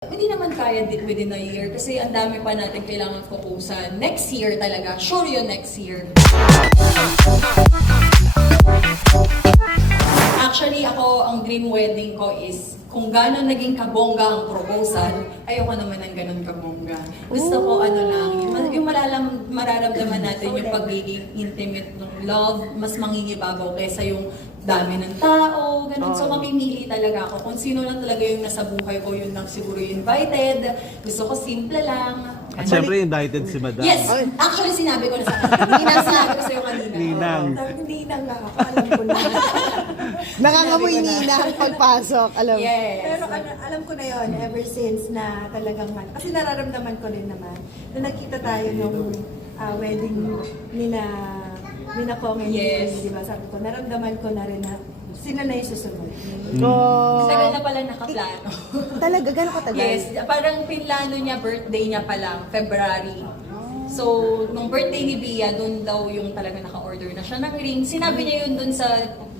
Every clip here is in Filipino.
Hindi naman kaya within a year kasi ang dami pa natin kailangan fokusan. Next year talaga. Sure yun next year. Actually, ako, ang dream wedding ko is kung gano'n naging kabongga ang proposal, ayoko naman ng gano'n kabongga. Gusto ko ano lang, yung mararamdaman natin yung pagiging intimate ng love, mas mangingibabaw kaysa yung dami ng tao, ganun. So mamimili talaga ako. Kung sino lang talaga yung nasa buhay ko, yun lang siguro yung invited. Gusto ko simple lang. At syempre invited si Madam. Yes! Actually, sinabi ko na sa kanila. Ninang sinabi ko sa'yo kanina. Ninang. Ninang nga ako, alam ko na. Nangangamoy ninang pagpasok, alam. Yes. Pero alam ko na yon ever since na talagang kasi nararamdaman ko rin naman na nakita tayo nung wedding ni na Kong and Yes. Lee, di ba? Sabi ko, naramdaman ko na rin na sila na yung susunod. Oh. Tagal na pala nakaplano. Talaga, gano'ng katagal? Yes, parang pinlano niya, birthday niya pa lang, February. So, nung birthday ni Bia, doon daw yung talaga naka-order na siya ng ring. Sinabi niya yun doon sa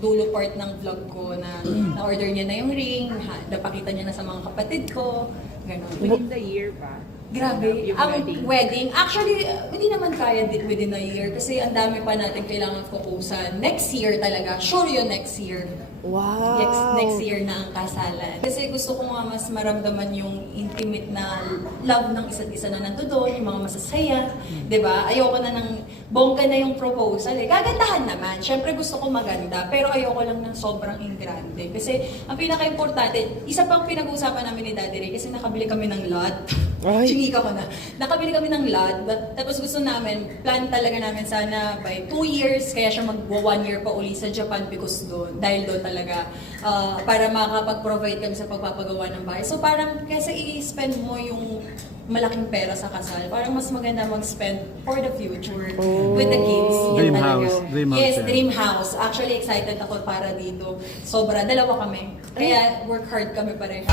dulo part ng vlog ko na na-order niya na yung ring, napakita niya na sa mga kapatid ko, gano'n. Within the year ba? Grabe, Yung ang wedding. wedding. Actually, hindi naman kaya within a year kasi ang dami pa natin kailangan fokusan. Next year talaga, sure yun next year. Wow. Next year na ang kasalan. Kasi gusto ko nga mas maramdaman yung intimate na love ng isa't isa na nandoon, yung mga masasaya, 'di ba? Ayoko na ng bongga na yung proposal eh. Gagandahan naman. Syempre gusto ko maganda, pero ayoko lang ng sobrang ingrande. Kasi ang pinaka-importante, isa pang pinag-uusapan namin ni Daddy Ray kasi nakabili kami ng lot. Ay. Chingika ko na. Nakabili kami ng lot, tapos gusto namin, plan talaga namin sana by 2 years, kaya siya mag-1 year pa uli sa Japan because doon, dahil doon talaga, para makakapag-provide kami sa pagpapagawa ng bahay. So parang, kaysa i-spend mo yung malaking pera sa kasal, parang mas maganda mag-spend for the future with the kids. Yan Dream talaga. house. Dream house Yes, yan. dream house. Actually, excited ako para dito. Sobra, dalawa kami. Kaya work hard kami pareho.